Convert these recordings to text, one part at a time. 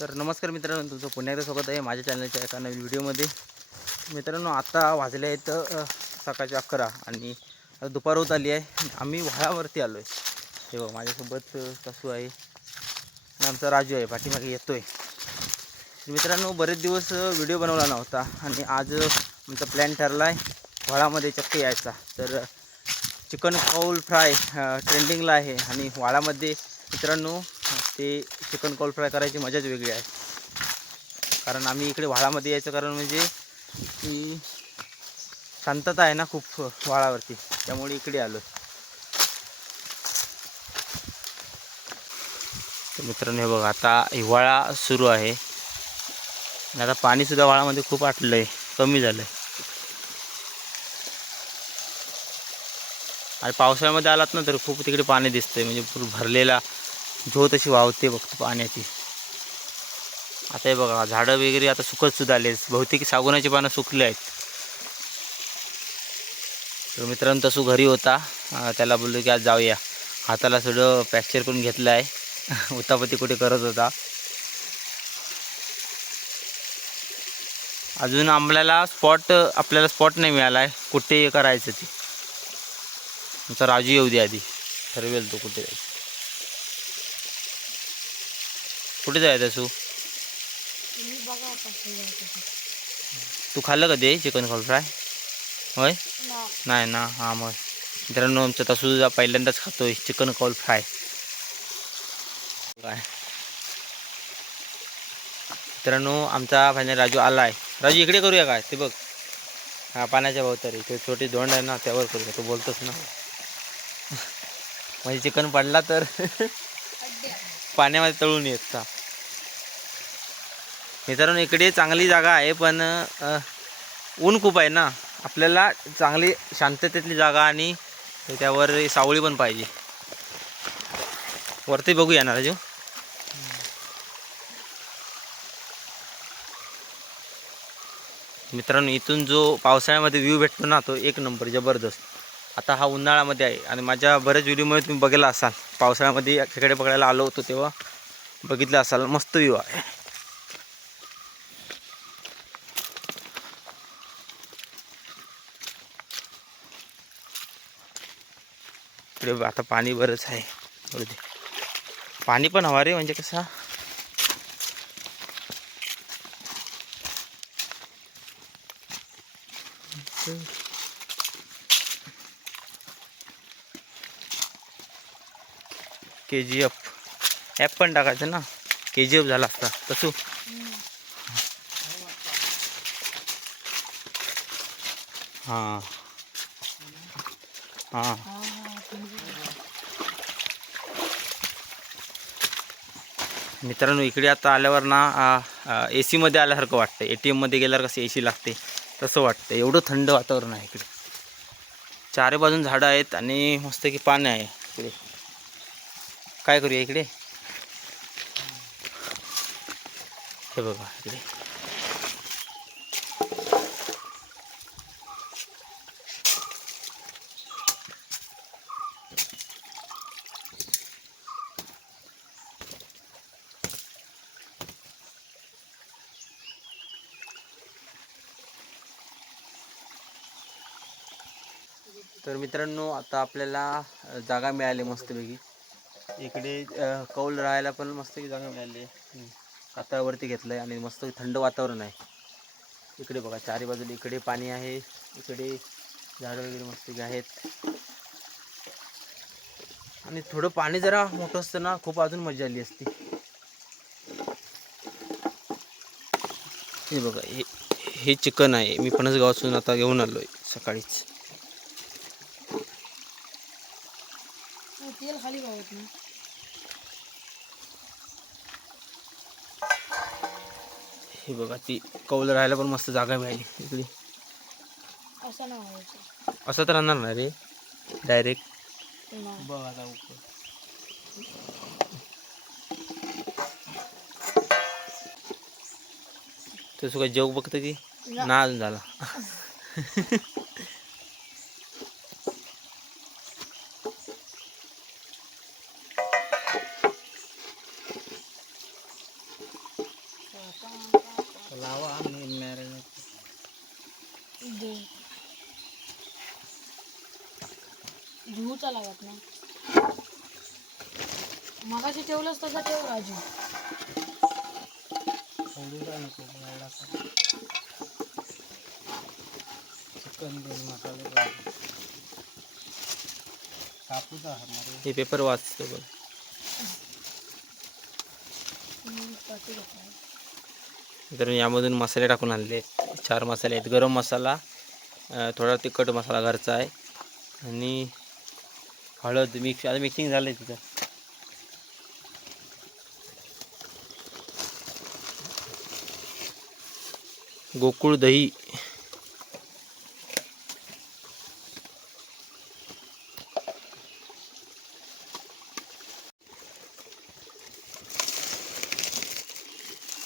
तर नमस्कार मित्रांनो तुमचं पुन्हा एकदा स्वागत आहे माझ्या चॅनलच्या एका नवीन व्हिडिओमध्ये. मित्रांनो आता वाजले आहेत सकाळचे अकरा आणि दुपार होत आली आहे. आम्ही व्हाळावरती आलो आहे हे माझ्यासोबत सासू आहे आणि आमचा राजू आहे पाठीमागे येतो आहे मित्रांनो बरेच दिवस व्हिडिओ बनवला नव्हता आणि आज आमचा प्लॅन ठरला आहे व्हाळामध्ये चक्क यायचा. तर चिकन कौल फ्राय ट्रेंडिंगला आहे आणि व्हाळामध्ये मित्रांनो ते चिकन कॉल फ्राय करायची मजाच वेगळी आहे. कारण आम्ही इकडे व्हाळामध्ये यायचं कारण म्हणजे की शांतता आहे ना खूप वाळावरती त्यामुळे इकडे आलो. तर मित्रांनो हे बघा आता हिवाळा सुरू आहे. आणि आता पाणीसुद्धा वाळामध्ये खूप आटलं आहे कमी झालं आहे आणि पावसाळ्यामध्ये आलात ना तर खूप तिकडे पाणी दिसतंय. म्हणजे भरलेला झोत अशी वावते फक्त पाण्याची. आता हे बघा झाडं वगैरे आता सुकत सुद्धा आले बहुतेक सागुनाची पानं सुकले आहेत. तर मित्रांनो तसू घरी होता. त्याला बोललो की आज जाऊया. हाताला सगळं फ्रॅक्चर करून घेतलं आहे. उतापती कुठे करत होता. अजून आम्हाला स्पॉट आपल्याला स्पॉट नाही मिळाला आहे कुठे करायचं ते. आमचा राजू येऊ दे आधी. ठरवेल तो कुठे जायचं. कुठे जायचं जायचं ते. खाल्लं का ते चिकन कॉल फ्राय? होय? नाही. ना? हां मग. मित्रांनो आमचं तसू पहिल्यांदाच खातोय चिकन कॉल फ्राय. काय? मित्रांनो आमचा फायनल राजू आला आहे राजू इकडे करूया काय? ते बघ. हा पाण्याच्या भोवतारी ते छोटी दोंड आहे ना त्यावर करूया. तो बोलतोच ना. म्हणजे चिकन पडला तर. पाण्यामध्ये तळून येत मित्रांनो इकडे चांगली जागा आहे पण ऊन खूप आहे ना. आपल्याला चांगली शांततेतली जागा आणि त्यावर सावळी पण पाहिजे. वरती बघूया ना राजू मित्रांनो इथून जो पावसाळ्यामध्ये व्ह्यू भेटतो ना तो एक नंबर जबरदस्त. आता हा उन्हाळ्यामध्ये आहे. आणि माझ्या बऱ्याच व्हिडिओमध्ये तुम्ही बघितला असाल. पावसाळ्यामध्ये खेकडे पकडायला आलो होतो तेव्हा. बघितलं असाल. मस्त व्ह्यू आहे. इकडे ब- आता पाणी बरंच आहे. पाणी पण हवा रे म्हणजे कसा? के जी एफ ॲप पण टाकायचं ना? के जी एफ झाला असता तसू? हां. हां. मित्रांनो इकडे आता आल्यावर ना ए सीमध्ये आल्यासारखं वाटतं ए टी एममध्ये गेल्यावर कसं ए सी लागते तसं वाटतं एवढं थंड वातावरण आहे इकडे. चारी बाजून झाडं आहेत आणि मस्त की पाणी आहे. इकडे. काय करूया इकडे? हे बघा इकडे. तर मित्रांनो आता आपल्याला जागा मिळाली मस्तपैकी. इकडे अ, कौल राहायला पण मस्तपैकी जागा मिळाली. आहे कातळावरती घेतलं आहे आणि मस्त थंड वातावरण आहे. इकडे बघा चारी बाजूला इकडे पाणी आहे. इकडे झाडं वगैरे मस्त आहेत. आणि थोडं पाणी जरा मोठं असतं ना खूप अजून मजा आली असती. हे बघा हे हे चिकन आहे. मी फणसगावातून आता घेऊन आलो आहे सकाळीच हो, तेल खाली गावत ना हे बघा ती कौल राहायला पण मस्त जागा मिळाली इकडे. असं ना असं तर राहणार ना रे. डायरेक्ट बघ तसं काय जेव बघतं की? ना. ना अजून झाला लावा मॅरिनेट दे धुवूचा लागत ना मगाशी ठेवलंस तसं ठेव राजू चिकन मसाले हे पेपर वाचतो बघ. मी तर यामधून मसाले टाकून आणले. चार मसाले आहेत. गरम मसाला थोडा तिखट मसाला घरचा आहे. आणि हळद मिक्स आता मिक्सिंग झालं आहे तिथं. गोकुळ दही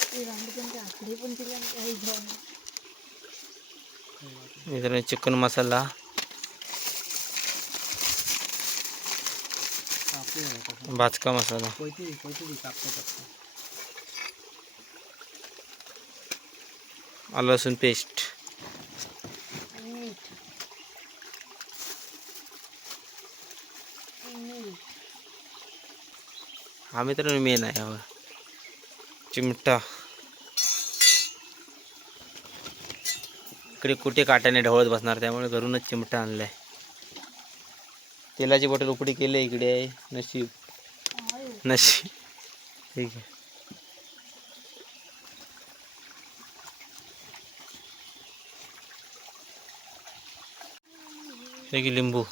ते रांगडी पण ते आकडे पण दिले आणि काही घेऊन मित्रांनो चिकन मसाला. भाजका मसाला. आलं लसूण पेस्ट आणि मीठ मीठ हा मित्रांनो मेन आहे यावर चिमटा. इकडे कुठे काट्याने ढवळत बसणार त्यामुळे घरूनच चिमटा आणलाय. तेलाची बॉटल उकडी केली इकडे आहे नशीब. नशीब. ठीक आहे. हे लिंबू.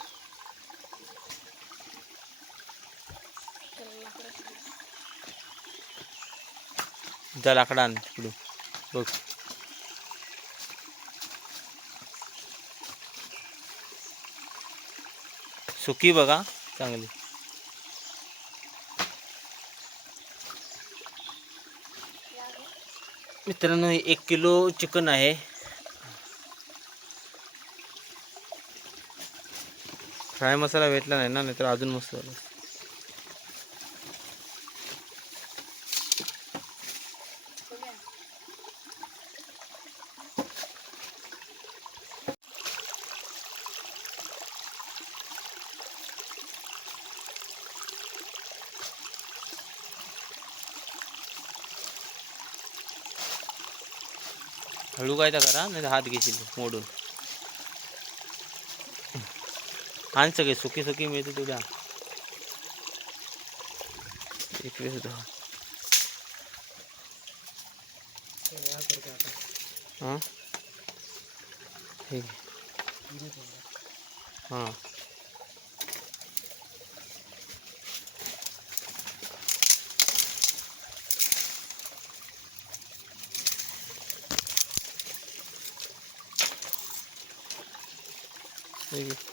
जा लाकडा आण तिकडून. बघ. सुकी बघा चांगली. मित्रांनो एक किलो चिकन आहे. फ्राय मसाला भेटला नाही ना नाहीतर अजून मस्त झालं. हळू काय तर करा नाही हात घेशील मोडून. आण सगळे सुकी सुकी मिळते तुझ्या. इकडे सुद्धा. हां? ठीक हां. ठीक आहे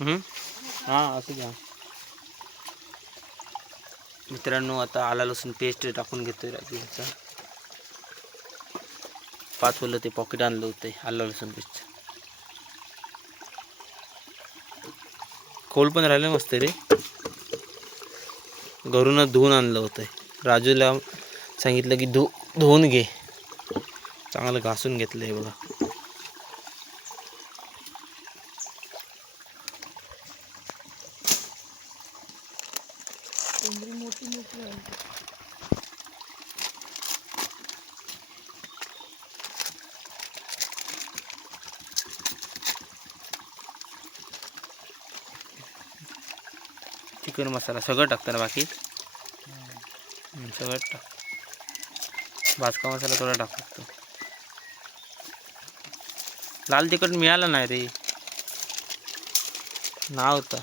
हम्म? हां असू द्या मित्रांनो आता आला लसूण पेस्ट टाकून घेतोय राजूचा पाच फुलं ते पॉकेट आणलं होतं आल्ला लसूण पेस्ट खोल पण राहिलं मस्त रे. घरूनच धुवून आणलं होतं. राजूला सांगितलं की धु धुवून घे. चांगलं घासून घेतलं आहे बघा कोंबडी मोठी मोठी आहे चिकन मसाला सगळं टाकतं ना बाकी? सगळं टाक. भाजका मसाला थोडा टाकू शकतो. लाल तिखट मिळालं नाही रे. ना होता.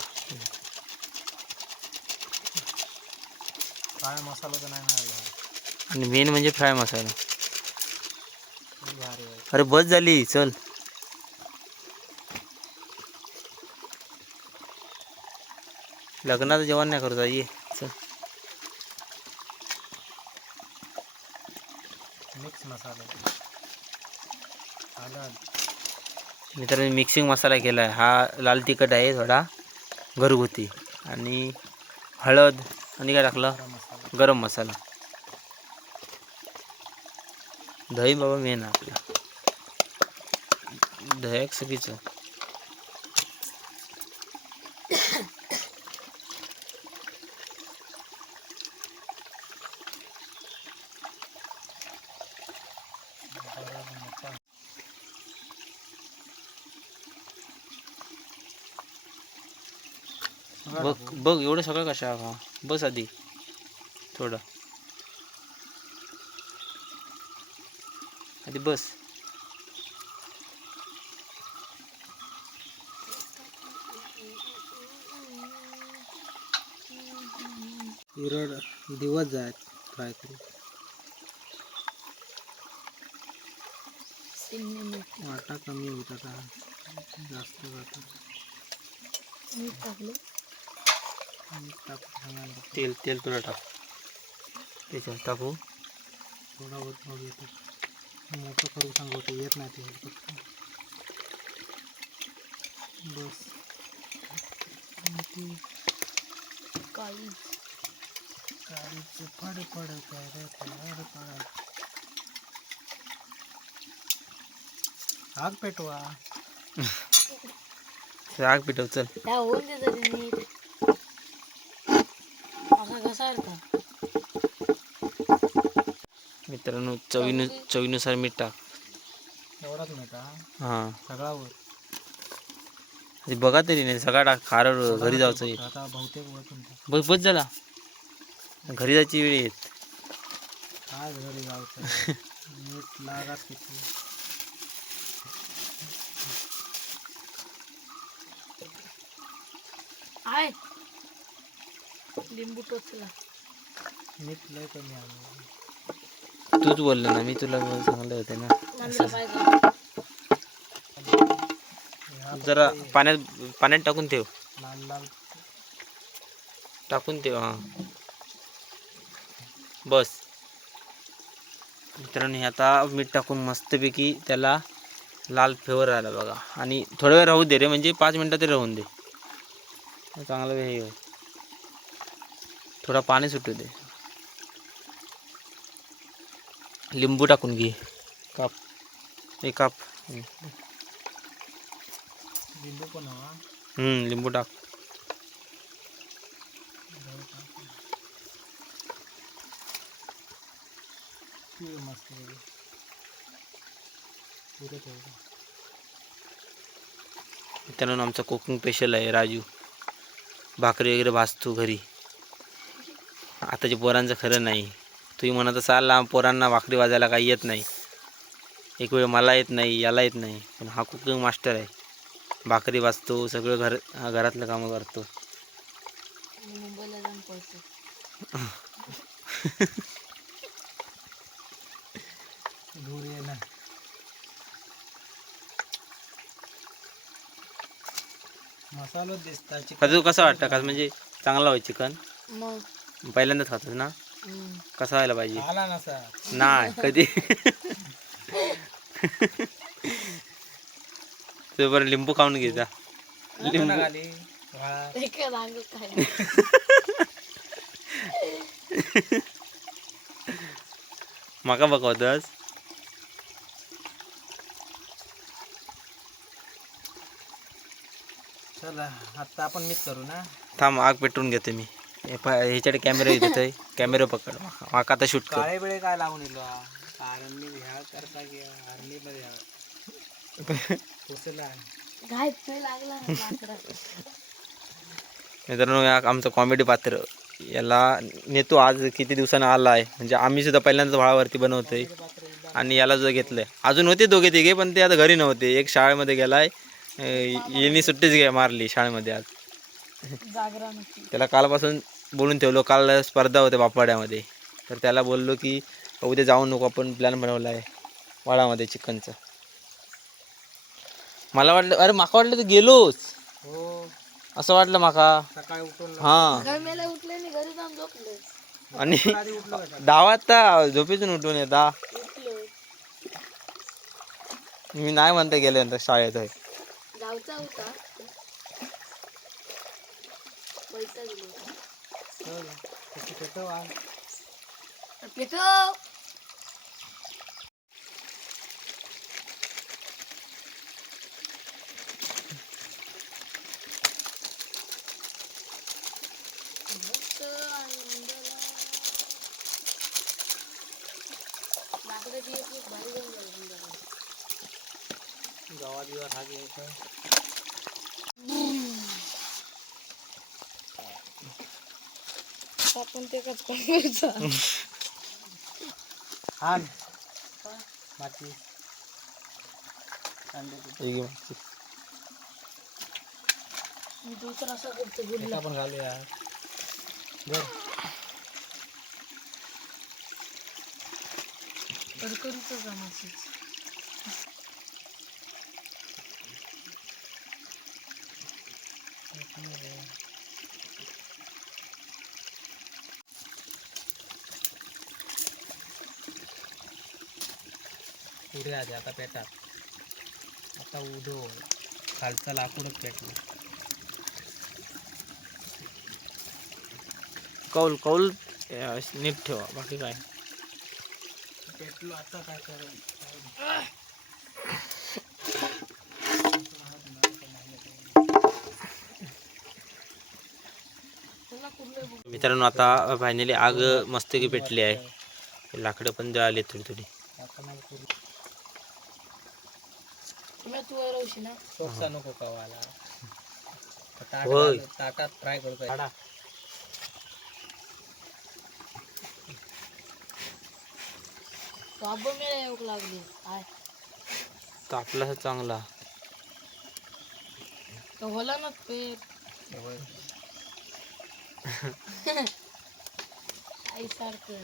काय मसाला तर नाही मिळाला. आणि मेन म्हणजे फ्राय मसाला. अरे बस झाली चल. लग्नाचं जेवण नाही करता ये चल. मिक्स मसाला. मित्रांनो मिक्सिंग मसाला केला आहे हा लाल तिखट आहे थोडा. घरगुती. आणि हळद. आणि काय टाकलं? गरम मसाला. दही बाबा मेन आपला. दह्या चुकीचं गरम मसाला बघ एवढं सगळं कशा का बस आधी. थोडं. आधी बस. इरड दिवस जायत फ्राय करू. वाटा कमी होत जास्त वाटा मीठ टाकलं मीठ टाकू सांगायला लागतं. तेल तेल तुला टाक. त्याच्यात टाकू. थोडा होत मग येतो. मोठं करू सांगतो येत नाही ते. बस. काळी. गाडीचं फड फड कर फड फड. आग पेटवा. आग पिटव चल. होऊन दे का मित्रांनो चवीनु चवीनुसार मीठ टाक. एवढाच नाही का? हां. बघा तरी नाही सगळा टाक खारं घरी जायचं आहे. आता बहुतेक. बस बस झाला. घरी जायची वेळ येत. काय घरी जायचं? मीठ लागाच किती? आहे लिंबू टोचला. मीठ लय कमी आलं तूच बोलला ना मी तुला सांगलं होतं ना. जरा पाण्यात पाण्यात टाकून ठेव. टाकून ठेव हां. बस. मित्रांनो हे आता मीठ टाकून मस्तपैकी त्याला लाल फ्लेवर आला बघा. आणि थोडा वेळ राहू दे रे म्हणजे पाच मिनटं तरी राहून दे. चांगलं हे होईल. थोडा पाणी सुटू दे. लिंबू टाकून घे. काप. एक काप. लिंबू पण लिंबू टाक. मित्रांनो आमचा कुकिंग स्पेशल आहे राजू. भाकरी वगैरे भाजतो घरी. आताच्या पोरांचं खरं नाही. तुम्ही म्हणत असाल पोरांना भाकरी वाजायला काही येत नाही. एक वेळ मला येत नाही याला येत नाही. पण हा कुकिंग मास्टर आहे. भाकरी भाजतो सगळं घर घरातलं कामं करतो. मसालो दिसता चिकन आता तू कसं वाटतं? का म्हणजे चांगला होय चिकन? मग. पहिल्यांदाच खातोस ना. कसा व्हायला पाहिजे? नाही कधी? तू बरं लिंबू खाऊन घे जा. लिंबू. माका बघवतस? चला आता आपण मिस करू ना? थांब आग पेटवून घेतो मी. हे पा ह्याच्याकडे कॅमेरा येतोय कॅमेरा पकड. माका आता शूट कर. काळे काय लावून येलो ह्या करता की मध्ये ह्या. मित्रांनो या आमचं कॉमेडी पात्र. याला नेतो आज किती दिवसानं आला आहे म्हणजे आम्ही सुद्धा पहिल्यांदाच भाळावरती बनवतोय. आणि याला जो घेतलंय. अजून होते दोघे तिघे पण ते आता घरी नव्हते. एक शाळेमध्ये गेलाय. अं, यांनी सुट्टीच घ्या मारली शाळेमध्ये आज. जागरण त्याला कालपासून बोलून ठेवलो. काल स्पर्धा होत्या बापाड्यामध्ये तर त्याला बोललो की उद्या जाऊ नको आपण प्लॅन बनवला आहे वाडामध्ये चिकनचं. मला वाटलं अरे माका वाटलं तर गेलोच हो. असं वाटलं माका. सकाळी उठून हां. आणि घरी जाऊन झोपले. आणि आधी उठलो का? दहा वाजता झोपेतून उठून येता. मी नाही म्हणता गेल्यानंतर शाळेत आहे. जाऊचा होता. पैसा दिलो पेटो मस्त आनंदाला. लाकडाची एक एक भारी जाऊन जाईल संध्याकाळी. गावात बिवात हा घ्यायचा आपण ते कच करायचा हान माती. मी दुसरा असा करतो गुल्ला. पण घालूया. बर. तर करूच पुढे आधी आता पेटात. आता उडो खालचा लाकूडच पेटलं कौल कौल नीट ठेवा बाकी काय? पेटलो आता काय बघ मित्रांनो आता फायनली आग मस्तकी पेटली आहे. लाकडं पण जळाली थोडी थोडी आता नाही करू ना नको कवाला होय. ताटात फ्राय करतोय. बाब लागली. आय. तापला चांगला. तो होला ना पेट. होय. आई सारखं.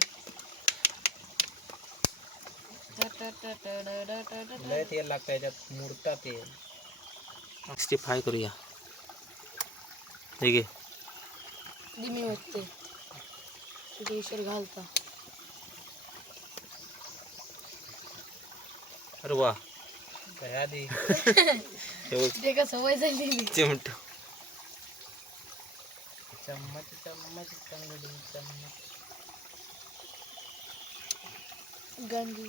लय तेल लागतं याच्यात मुरता तेल सिक्स्टी फाय करूया। ठीक आहे दिमी वाटते किती घालता। अरे वा ह्या आधी ते का सवय झाली चिमट। चम्मच चम्मच चांगली चम्मच। गांधी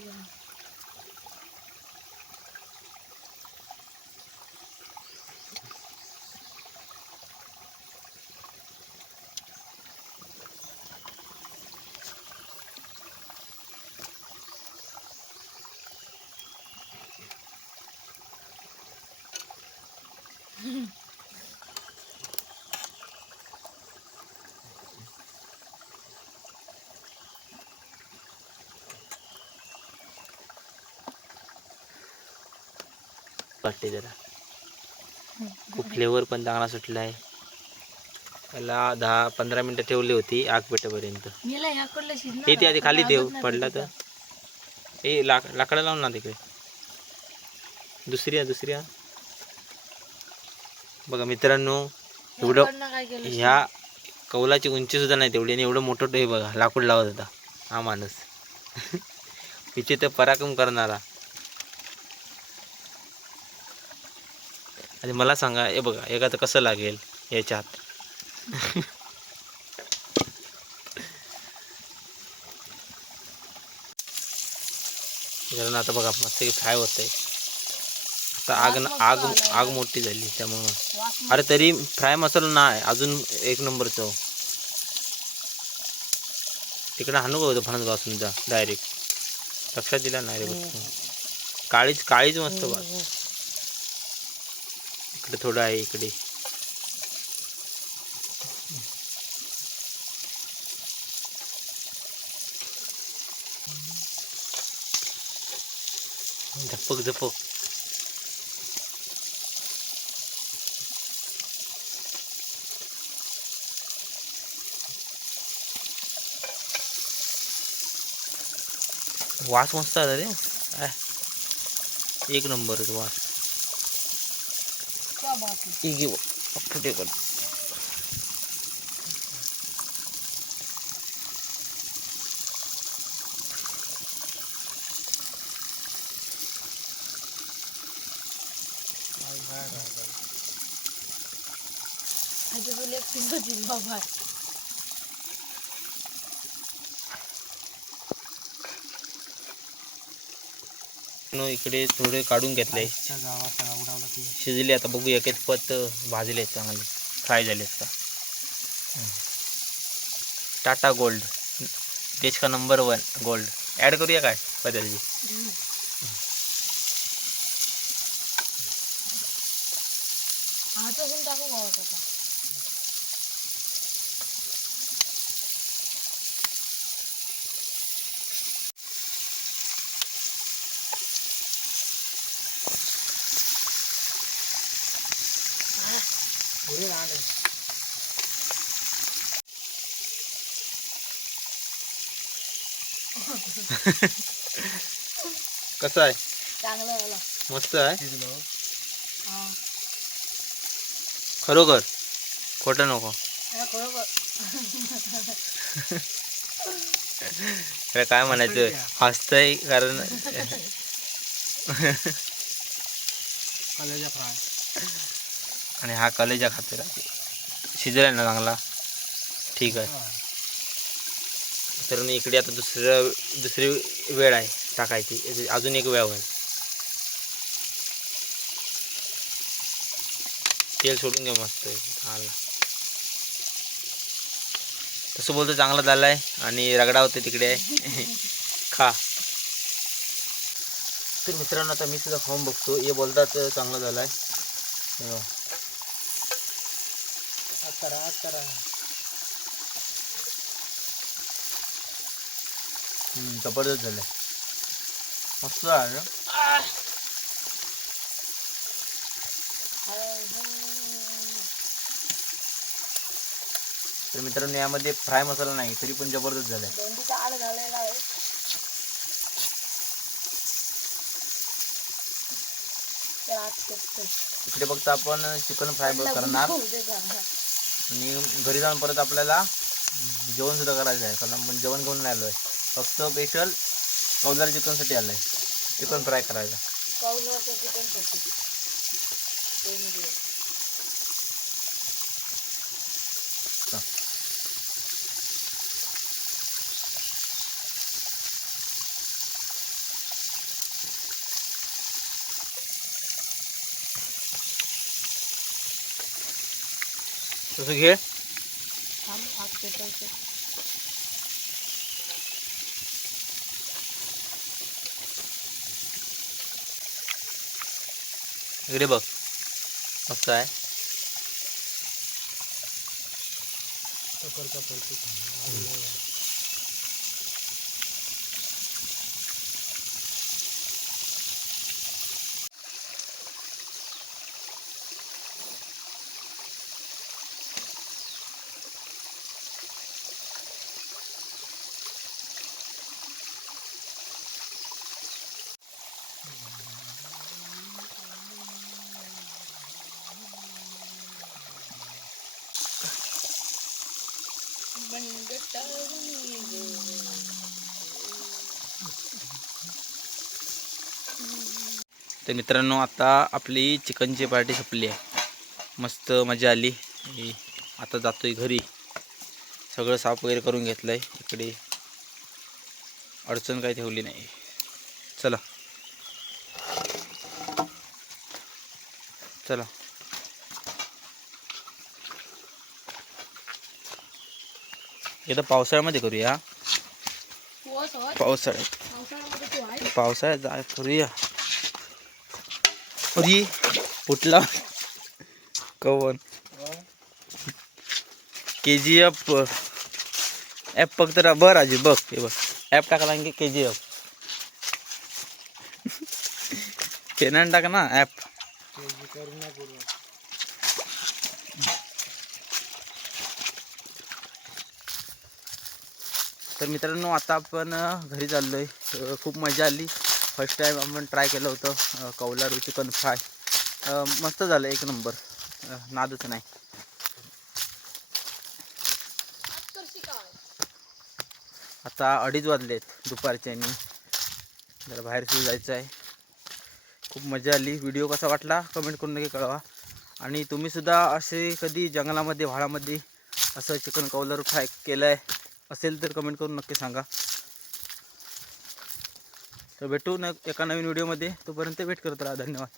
वाटते जरा. खूप फ्लेवर पण चांगला सुटला आहे त्याला दहा पंधरा मिनटं ठेवली होती आग पेटेपर्यंत. हे ती आधी खाली देव पडला तर. ए लाक लाकडं लावून ना तिकडे. दुसरी आहे दुसरी आहे बघा मित्रांनो एवढं ह्या कौलाची उंची सुद्धा नाही तेवढी आणि एवढं मोठं हे बघा लाकूड लावत होता. हा माणूस. विचित्र पराक्रम करणारा. आणि मला सांगा हे बघा एखादं कसं लागेल याच्यात? कारण आता बघा मस्त फ्राय होत आहे आता आग न- आग आग मोठी झाली त्यामुळं. अरे तरी फ्राय मसाला नाही अजून एक नंबर चव तिकडे हाणू का होतं फणस असून जा डायरेक्ट लक्षात दिला नाही रे बघ काळीच काळीच मस्त बा इकडे थोडं आहे इकडे. झपक झपक वास मस्त आला रे. आह. एक नंबर वास. क्या बात है ठीक आहे फुटे कर आता तुला एक सिंग दिल बाबा न इकडे थोडे काढून घेतले. शिजले. आता बघू एक पत भाजले चांगले. फ्राय झाले का? टाटा गोल्ड. देश का नंबर वन गोल्ड. ॲड करूया काय पदार्थी कसं आहे? चांगलं झालं मस्त आहे? हा खरोखर? खोटं नको. हा, खरोखर काय म्हणायचं? हसतंय कारण कलेजा फ्राय. आणि हा कलेजा खाते शिजलाय ना चांगला? ठीक आहे. तर इकडे आता दुसरं दुसरी वेळ आहे टाकायची. अजून एक वेळ आहे तेल सोडून घ्या मस्त. आला तसं बोलतो चांगला झाला आहे आणि रगडा होते तिकडे. आहे खा. तर मित्रांनो आता मी सुद्धा खाऊन बघतो. हे बोलतात चांगलं झालं आहे करा करा. जबरदस्त झालं मस्त आहे तर मित्रांनो यामध्ये फ्राय मसाला नाही तरी पण जबरदस्त झालाय. इकडे फक्त आपण चिकन फ्राय करणार. आणि घरी जाऊन परत आपल्याला जेवण सुद्धा करायचं आहे. कारण आपण जेवण घेऊन नाही आलो आहे फक्त स्पेशल कौलार चिकनसाठी आलं आहे चिकन फ्राय करायला कौलाचं चिकनसाठी ते निघले. तसं घे थांब आज पेटवतो इकडे बघ. मस्त आहे. पकडता पडतो तर मित्रांनो आता आपली चिकनची पार्टी संपली आहे. मस्त मजा आली. आता जातोय घरी. सगळं साफ वगैरे करून घेतलं आहे इकडे अडचण काही ठेवली नाही. चला. चला. एकदा पावसाळ्यामध्ये करूया. पावसाळ्यात. आहे. पावसाळ्यात जा करूया. अरे फुटला कवन के जी एफ ॲप फक्त बरं बघ राजू बघ हे बघ. ॲप टाकला की के जी एफ पेनान टाक ना ॲप तर मित्रांनो आता आपण घरी चाललो आहे खूप मजा आली. फर्स्ट टाईम आपण ट्राय केलं होतं कौलारू चिकन फ्राय. मस्त झालं एक नंबर. नादच नाही. आता अडीच वाजलेत दुपारचे मी जरा बाहेर सुरू जायचं आहे. खूप मजा आली. व्हिडिओ कसा वाटला? कमेंट करून नक्की कळवा. आणि तुम्हीसुद्धा असे कधी जंगलामध्ये व्हाळामध्ये असं चिकन कौलारू फ्राय केलं आहे असेल तर कमेंट करून नक्की सांगा. तर भेटू न एका नवीन व्हिडिओमध्ये. तोपर्यंत वेट करत राहा. धन्यवाद.